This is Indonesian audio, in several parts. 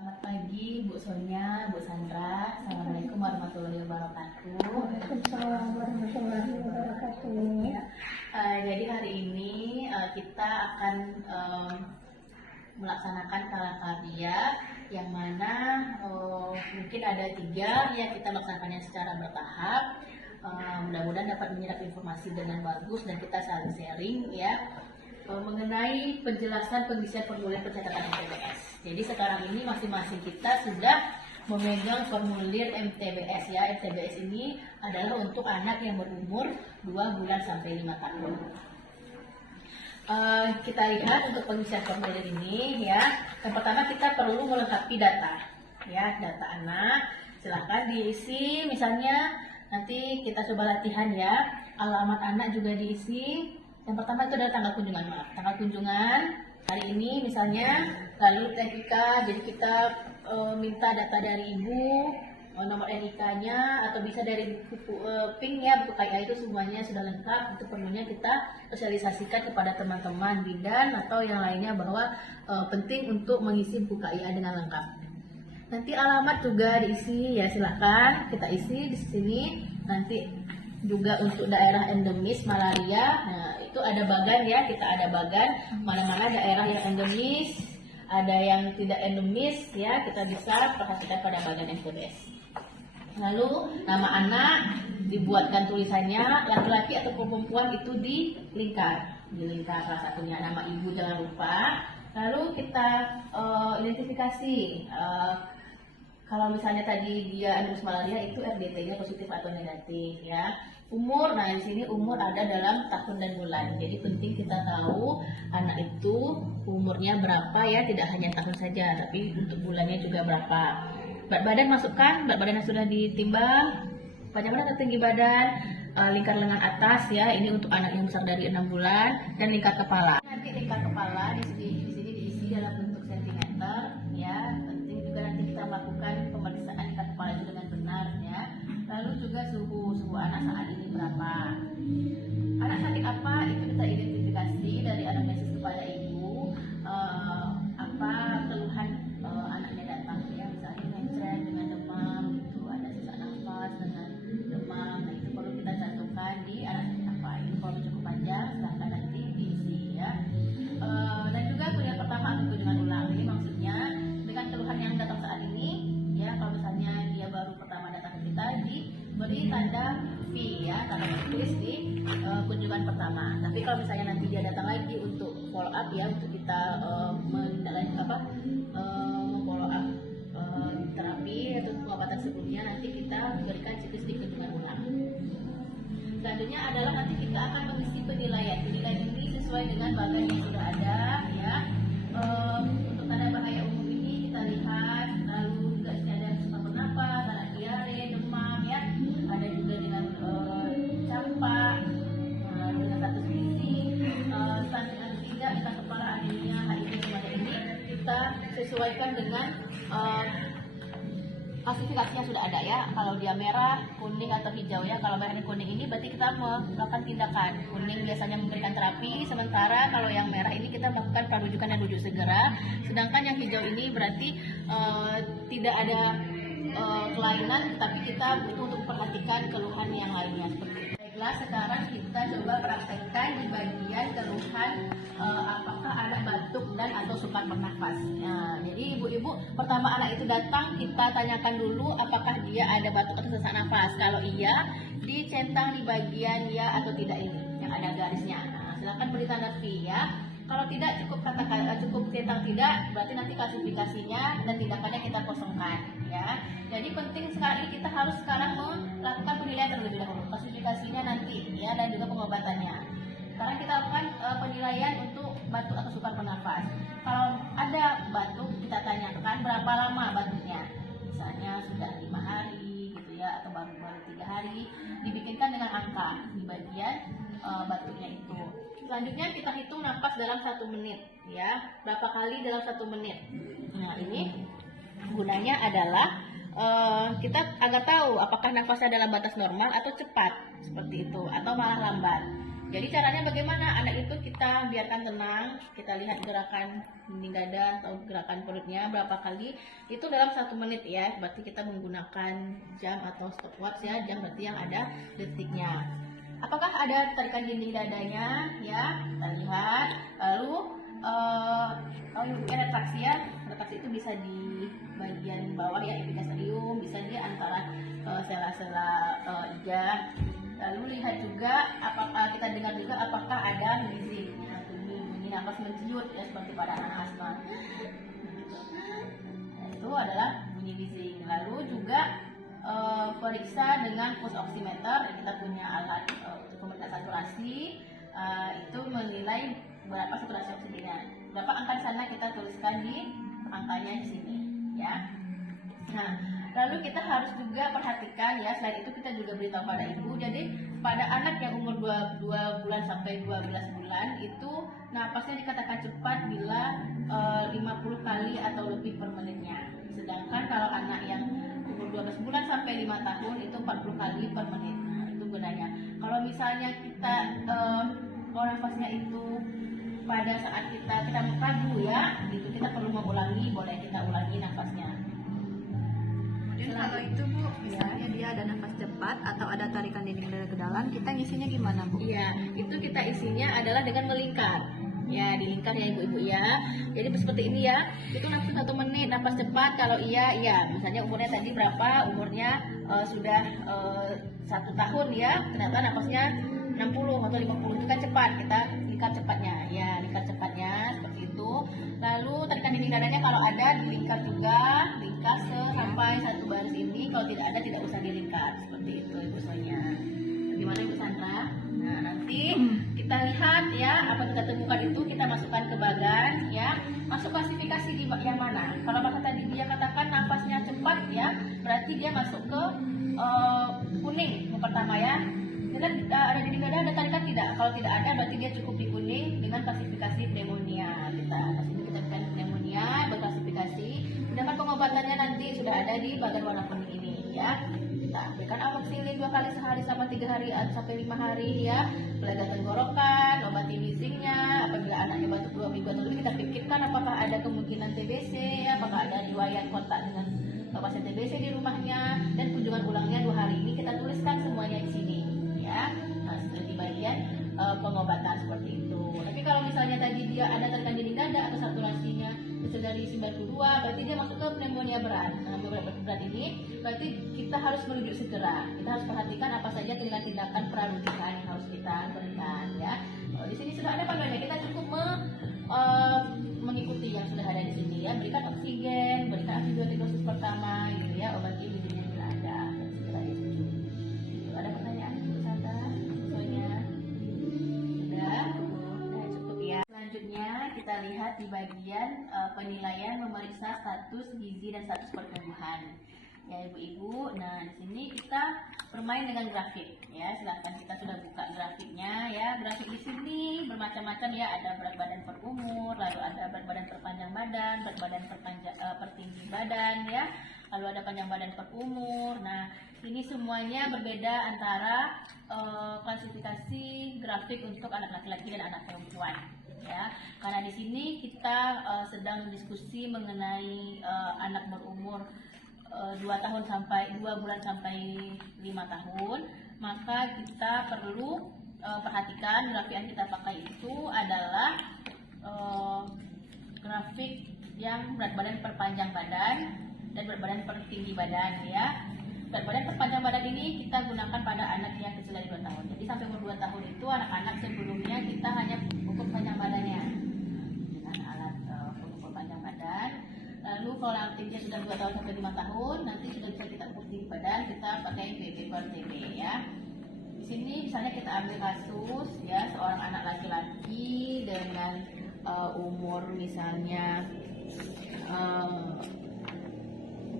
Selamat pagi Bu Sonia, Bu Sandra. Assalamualaikum warahmatullahi wabarakatuh. Waalaikumsalam warahmatullahi wabarakatuh. Ya, jadi hari ini kita akan melaksanakan prakarya yang mana mungkin ada 3 yang kita laksanakannya secara bertahap. Mudah-mudahan dapat menyerap informasi dengan bagus dan kita saling sharing ya mengenai penjelasan pengisian formulir pencatatan MTBS. Jadi sekarang ini masing-masing kita sudah memegang formulir MTBS ya. MTBS ini adalah untuk anak yang berumur 2 bulan sampai 5 tahun. Kita lihat untuk pengisian formulir ini ya. Yang pertama kita perlu melengkapi data ya, data anak. Silahkan diisi, misalnya nanti kita coba latihan ya. Alamat anak juga diisi. Yang pertama itu adalah tanggal kunjungan, tanggal kunjungan hari ini misalnya, lalu TNIK, jadi kita minta data dari ibu, nomor NIK-nya, atau bisa dari buku PIN ya, buku KIA itu semuanya sudah lengkap. Itu perlunya kita sosialisasikan kepada teman-teman bidan atau yang lainnya bahwa penting untuk mengisi buku KIA dengan lengkap. Nanti alamat juga diisi ya, silahkan kita isi di sini. Nanti juga untuk daerah endemis malaria, nah itu ada bagan ya, kita ada bagan mana-mana daerah yang endemis, ada yang tidak endemis ya, kita bisa perhatikan pada bagan MTBS. Lalu nama anak dibuatkan tulisannya, laki-laki atau perempuan itu dilingkar salah satunya, nama ibu jangan lupa. Lalu kita identifikasi. Kalau misalnya tadi dia endemis malaria itu RDT-nya positif atau negatif ya. Umur, nah di sini umur ada dalam tahun dan bulan. Jadi penting kita tahu anak itu umurnya berapa ya, tidak hanya tahun saja, tapi untuk bulannya juga berapa. Berat badan masukkan, berat badan yang sudah ditimbang, panjang badan atau tinggi badan, lingkar lengan atas ya, ini untuk anak yang besar dari 6 bulan, dan lingkar kepala. Nanti lingkar kepala di sini diisi dalam bentuk sentimeter ya. Penting juga nanti kita melakukan pemeriksaan lingkar kepala itu dengan benar ya. Lalu juga suhu anak saat ini berapa. Anak sakit apa itu kita identifikasi dari anamnesis kepada ibu, apa keluhan anaknya datang ya, misalnya mencret dengan demam, itu ada sesak nafas dengan demam, nah itu perlu kita cantumkan di anak sakit apa. Ini kalau cukup panjang silahkan nanti diisi ya. Dan juga kunjungan pertama atau kunjungan ulang, ini maksudnya dengan keluhan yang datang saat ini ya, kalau misalnya dia baru pertama datang ke kita diberi tanda V ya, tanda tulis di kunjungan pertama. Tapi kalau misalnya nanti dia datang lagi untuk follow up ya, untuk kita follow up terapi atau pengobatan sebelumnya, nanti kita berikan checklist di kunjungan ulang. Selanjutnya adalah nanti kita akan mengisi penilaian. Penilaian ini sesuai dengan bagan yang sudah ada ya. Untuk tanda bahaya umum ini kita lihat, lalu juga ada sesak bernafas, ada diare, demam ya, ada juga dengan campak, dengan status gizi, stunting tidak, kita kepala anemia, HIV semua ini kita sesuaikan dengan klasifikasinya sudah ada ya. Kalau dia merah, kuning atau hijau ya. Kalau merah dan kuning ini berarti kita melakukan tindakan. Kuning biasanya memberikan terapi, sementara kalau yang merah ini kita melakukan prarujukan dan rujuk segera. Sedangkan yang hijau ini berarti tidak ada kelainan, tapi kita butuh untuk memperhatikan keluhan yang lainnya seperti itu. Baiklah, sekarang kita coba praktekkan di bagian keluhan apakah anak batuk dan atau sukar bernafas. Nah, jadi ibu-ibu pertama anak itu datang, kita tanyakan dulu apakah dia ada batuk atau sesak nafas. Kalau iya, dicentang di bagian ya atau tidak ini yang ada garisnya. Nah, silakan beri tanda V ya. Kalau tidak cukup centang tidak, berarti nanti klasifikasinya dan tindakannya kita kosongkan ya. Jadi penting sekarang ini kita harus sekarang melakukan penilaian terlebih dahulu, klasifikasinya nanti ya, dan juga pengobatannya. Sekarang kita lakukan penilaian untuk batuk atau sukar bernafas. Kalau ada batuk, kita tanyakan berapa lama batuknya. Misalnya sudah 5 hari gitu ya, atau baru 3 hari, dibikinkan dengan angka di bagian batuknya itu. Selanjutnya kita hitung nafas dalam 1 menit ya, berapa kali dalam 1 menit. Nah ini gunanya adalah kita agar tahu apakah nafasnya dalam batas normal atau cepat seperti itu, atau malah lambat. Jadi caranya bagaimana? Anak itu kita biarkan tenang, kita lihat gerakan dinding dada atau gerakan perutnya berapa kali, itu dalam 1 menit ya. Berarti kita menggunakan jam atau stopwatch ya, jam berarti yang ada detiknya. Apakah ada tarikan dinding dadanya? Ya, kita lihat. Lalu retraksi ya. Retraksi itu bisa di bagian bawah ya, epigastarium, bisa di antara sela-sela iga. Lalu lihat juga apakah kita dengar juga apakah ada wheezing, bunyi nafas menciut ya seperti pada anak asma. Nah, itu adalah bunyi wheezing. Lalu juga periksa dengan pulse oximeter, kita punya alat untuk memeriksa saturasi, itu menilai berapa saturasi oksigennya. Berapa angka di sana kita tuliskan di angkanya di sini ya. Nah, lalu kita harus juga perhatikan ya, selain itu kita juga beritahu pada ibu. Jadi pada anak yang umur 2 bulan sampai 12 bulan itu napasnya dikatakan cepat bila 50 kali atau lebih per menitnya. Sedangkan kalau anak yang umur 12 bulan sampai 5 tahun itu 40 kali per menit. Nah, itu gunanya. Kalau misalnya kita kalau nafasnya itu pada saat kita ragu ya, itu kita perlu mengulangi, boleh kita ulangi nafasnya. Kemudian kalau itu Bu, misalnya dia ada nafas cepat atau ada tarikan dinding dada ke dalam, kita ngisinya gimana Bu? Iya, itu kita isinya adalah dengan melingkar. Ya, dilingkar ya ibu-ibu ya. Jadi seperti ini ya. Itu nafas 1 menit, nafas cepat. Kalau iya, iya. Misalnya umurnya tadi berapa? Umurnya sudah 1 tahun ya. Ternyata nafasnya 60 atau 50 itu kan cepat. Kita lingkar cepatnya. Ya, lingkar cepatnya seperti itu. Lalu tarikan dinding dadanya kalau ada dilingkar juga, lingkar sampai 1 baris ini. Kalau tidak ada tidak usah dilingkar. Seperti itu Ibu Sonia. Gimana Ibu Sandra? Nah, nanti kita lihat ya apa kita temukan itu, kita masukkan ke bagan ya. Masuk klasifikasi di yang mana? Kalau masa tadi dia katakan nafasnya cepat ya, berarti dia masuk ke kuning yang pertama ya. Lihat ada dinding dada, ada tarikan tidak? Kalau tidak ada berarti dia cukup di kuning dengan klasifikasi pneumonia. Kita berikan pneumonia berklasifikasi. Sedangkan pengobatannya nanti sudah ada di bagan warna kuning ini ya. Kita berikan amoxicillin 2 kali sehari selama 3 hari sampai 5 hari ya. Pelaga tenggorokan, obati wheezingnya. Apabila anaknya batuk 2 minggu atau lebih, kita pikirkan apakah ada kemungkinan TBC ya, apakah ada riwayat kontak dengan pasien TBC di rumahnya, dan kunjungan ulangnya 2 hari ini kita tuliskan semuanya di sini ya. Nah, di bagian pengobatan seperti itu. Tapi kalau misalnya tadi dia ada tarikan dinding dada atau saturasinya kecil dari 92, berarti dia masuk ke pneumonia berat. Nah, pneumonia berat ini berarti kita harus merujuk segera. Kita harus perhatikan apa saja tindakan peralutikan yang harus kita berikan ya. Di sini sudah ada panduannya, kita cukup mengikuti yang sudah ada di sini ya. Berikan oksigen, berikan antibiotik dosis pertama gitu ya, obati wheezingnya bila ada, dan segera dirujuk. Ada pertanyaan Bu Sandra? Soalnya sudah cukup ya. Selanjutnya kita lihat di bagian penilaian memeriksa status gizi dan status pertumbuhan ya ibu-ibu. Nah, di sini kita bermain dengan grafik ya. Silahkan, kita sudah buka grafiknya ya. Grafik di sini bermacam-macam ya. Ada berat badan per umur, lalu ada berat badan per panjang badan, berat badan per tinggi badan ya. Lalu ada panjang badan per umur. Nah, ini semuanya berbeda antara klasifikasi grafik untuk anak laki-laki dan anak perempuan ya. Karena di sini kita sedang diskusi mengenai anak berumur 2 bulan sampai 5 tahun, maka kita perlu perhatikan grafik yang kita pakai itu adalah grafik yang berat badan per panjang badan dan berat badan per tinggi badan ya. Berat badan per panjang badan ini kita gunakan pada anak yang kecil dari 2 tahun. Jadi sampai umur 2 tahun itu anak-anak sebelumnya kita hanya ukur panjang badannya dengan alat ukur panjang badan. Lalu kalau nanti dia sudah 2 tahun sampai 5 tahun, nanti sudah bisa kita ukur tinggi badan, kita pakai BB per TB ya. Di sini misalnya kita ambil kasus ya, seorang anak laki-laki dengan umur misalnya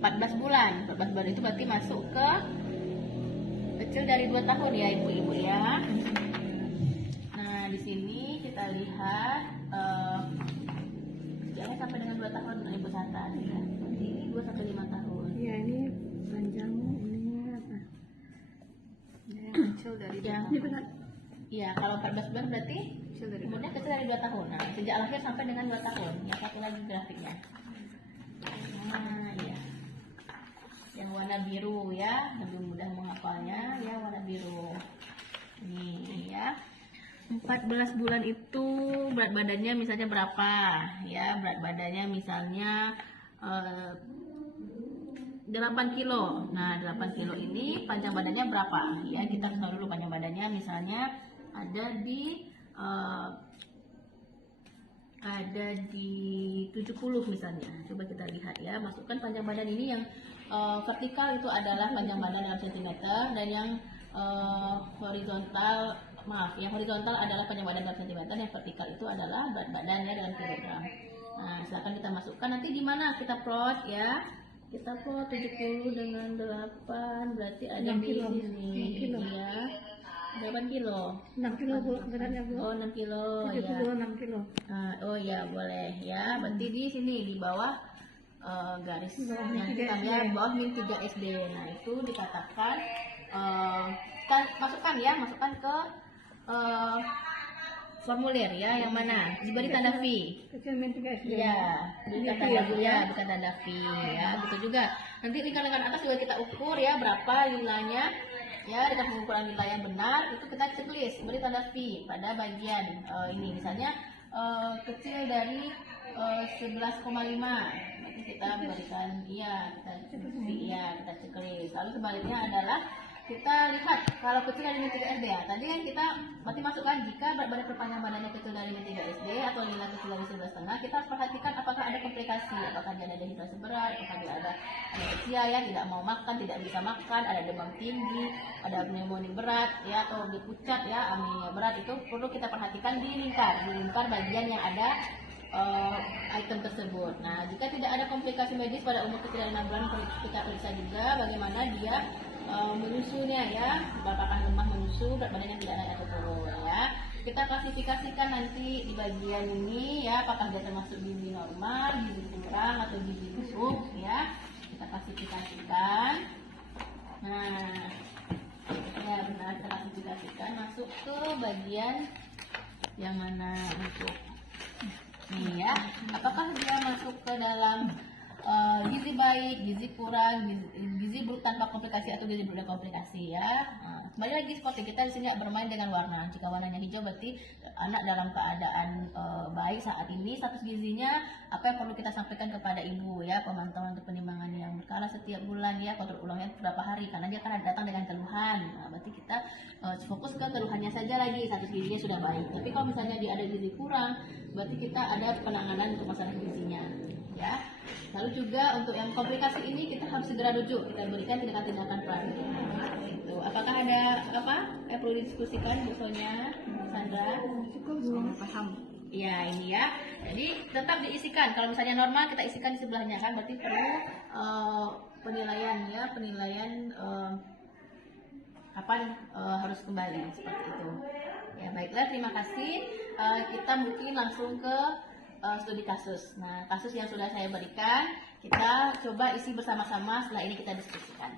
14 bulan. 14 bulan itu berarti masuk ke kecil dari 2 tahun ya ibu-ibu ya. Nah, di sini kita lihat usianya sampai dengan 2 tahun Ibu Sandra ya. Ini 2 sampai 5 tahun. Ya, ini panjang, ini apa? Yang kecil dari Yang Ini berat. Iya, kalau 14 bulan berarti Kecil dari umurnya kecil dari 2 tahun. Nah, sejak lahir sampai dengan 2 tahun. Yang satu lagi grafiknya. Nah, iya. Yang warna biru ya, lebih mudah menghafalnya ya, warna biru. Ini ya. 14 bulan itu berat badannya misalnya berapa? Ya, berat badannya misalnya 8 kilo. Nah, 8 kilo ini panjang badannya berapa? Ya, kita tahu dulu panjang badannya misalnya ada di 70 misalnya. Coba kita lihat ya. Masukkan panjang badan ini yang vertikal itu adalah panjang badan dalam sentimeter, dan yang horizontal yang horizontal adalah panjang badan dalam sentimeter, yang vertikal itu adalah berat badan ya dalam kilogram. Nah, silakan kita masukkan. Nanti di mana kita plot ya? Kita plot 70 dengan 8 berarti ada 6 di kilo. sini 6 kilo. ya. 8 kilo. 6 kilo Bu, beratnya Bu. Oh, 6 kilo ya. 76 kilo. Oh ya, boleh ya. Berarti di sini di bawah garis Bawah min yang 3 hitam SD. ya, bawah min 3 SD. Nah, itu dikatakan kita masukkan ke formulir ya, yang mana? Diberi tanda V. Kecil min 3 SD. Iya, bukan Gitu tanda ya, Bu, ya, ya. bukan tanda V ya, betul juga. Nanti lingkaran atas juga kita ukur ya, berapa nilainya ya, dengan pengukuran nilai yang benar itu kita checklist, beri tanda V pada bagian ini misalnya kecil dari 11,5, berarti kita berikan kita checklist. Lalu sebaliknya adalah kita lihat kalau kecil dari min 3 SD ya. Tadi kan kita berarti masukkan jika berat badan perpanjang badannya kecil dari min 3 SD atau nilai kecil dari 11,5, kita harus perhatikan apakah ada komplikasi, apakah dia ada dehidrasi berat, apakah dia ada anorexia ya, tidak mau makan, tidak bisa makan, ada demam tinggi, ada pneumonia berat ya, atau dipucat ya, anemia berat. Itu perlu kita perhatikan di lingkar bagian yang ada item tersebut. Nah, jika tidak ada komplikasi medis pada umur kecil dari 6 bulan, kita periksa juga bagaimana dia menyusunya ya, apakah lemah menyusu, berat badannya tidak naik atau turun ya. Kita klasifikasikan nanti di bagian ini ya, apakah dia termasuk gizi normal, gizi kurang, atau gizi buruk ya. Kita klasifikasikan. Nah, ya benar, kita klasifikasikan masuk ke bagian yang mana untuk ini ya. Apakah dia masuk ke dalam gizi baik, gizi kurang, gizi buruk tanpa komplikasi, atau gizi buruk dengan komplikasi ya. Nah, kembali lagi seperti kita di sini nggak bermain dengan warna. Jika warnanya hijau berarti anak dalam keadaan baik saat ini. Status gizinya apa yang perlu kita sampaikan kepada ibu ya, pemantauan untuk penimbangan yang berkala setiap bulan ya, kontrol ulangnya berapa hari, karena dia akan datang dengan keluhan. Nah, berarti kita fokus ke keluhannya saja lagi, status gizinya sudah baik. Tapi kalau misalnya dia ada gizi kurang, berarti kita ada penanganan untuk masalah gizinya ya. Lalu juga untuk yang komplikasi ini kita harus segera rujuk, kita berikan tindakan-tindakan preventif. Itu. Apakah ada apa yang perlu didiskusikan Bu Sonia, Sandra? Saya paham. Ya, ini ya. Jadi tetap diisikan. Kalau misalnya normal kita isikan di sebelahnya kan, berarti perlu penilaian ya, kapan harus kembali seperti itu. Ya, baiklah, terima kasih. Kita mungkin langsung ke studi kasus. Nah, kasus yang sudah saya berikan, kita coba isi bersama-sama, setelah ini kita diskusikan.